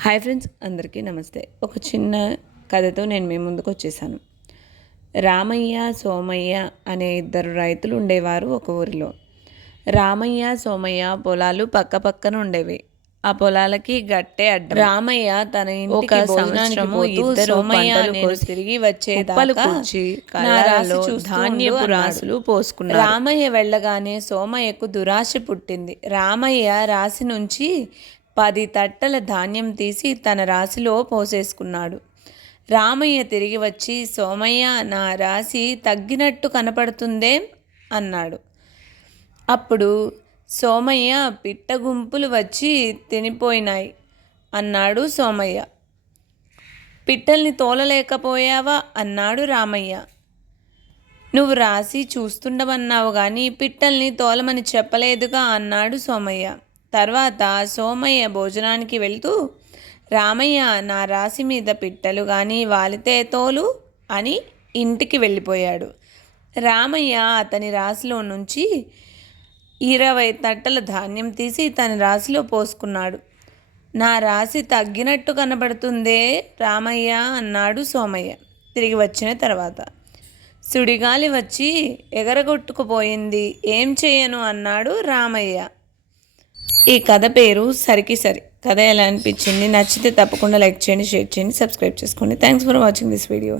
Hi friends, అందరికీ నమస్తే. ఒక చిన్న కథతో నేను మీ ముందుకు వచ్చేసాను. రామయ్య, సోమయ్య అనే ఇద్దరు రైతులు ఉండేవారు ఒక ఊరిలో. రామయ్య, సోమయ్య పొలాలు పక్క పక్కన ఉండేవి. ఆ పొలాలకి గట్టే అడ్డం. రామయ్య తన ఇంటికి భోజనానికి పోతూ సోమయ్య తిరిగి వచ్చేదాకా కళ్ళాలలో ధాన్యపు రాసులు పోసుకున్నారు. రామయ్య వెళ్ళగానే సోమయ్యకు దురాశ పుట్టింది. రామయ్య రాశి నుంచి 10 తట్టల ధాన్యం తీసి తన రాశిలో పోసేసుకున్నాడు. రామయ్య తిరిగి వచ్చి, సోమయ్య, నా రాశి తగ్గినట్టు కనపడుతుందే అన్నాడు. అప్పుడు సోమయ్య, పిట్ట గుంపులు వచ్చి తినిపోయినాయి అన్నాడు సోమయ్య. పిట్టల్ని తోలలేకపోయావా అన్నాడు రామయ్య. నువ్వు రాశి చూస్తుండమన్నావు కానీ పిట్టల్ని తోలమని చెప్పలేదుగా అన్నాడు సోమయ్య. తర్వాత సోమయ్య భోజనానికి వెళ్తూ, రామయ్య, నా రాశి మీద పిట్టలు కానీ వాలితే తోలు అని ఇంటికి వెళ్ళిపోయాడు. రామయ్య అతని రాశిలో నుంచి 20 తట్టల ధాన్యం తీసి తన రాశిలో పోసుకున్నాడు. నా రాశి తగ్గినట్టు కనబడుతుందే రామయ్య అన్నాడు సోమయ్య తిరిగి వచ్చిన తర్వాత. సుడిగాలి వచ్చి ఎగరగొట్టుకుపోయింది, ఏం చేయను అన్నాడు రామయ్య. ఈ కథ పేరు సరికి సరి. కథ ఎలా అనిపించింది? నచ్చితే తప్పకుండా లైక్ చేయండి, షేర్ చేయండి, సబ్స్క్రైబ్ చేసుకోండి. Thanks for watching this video.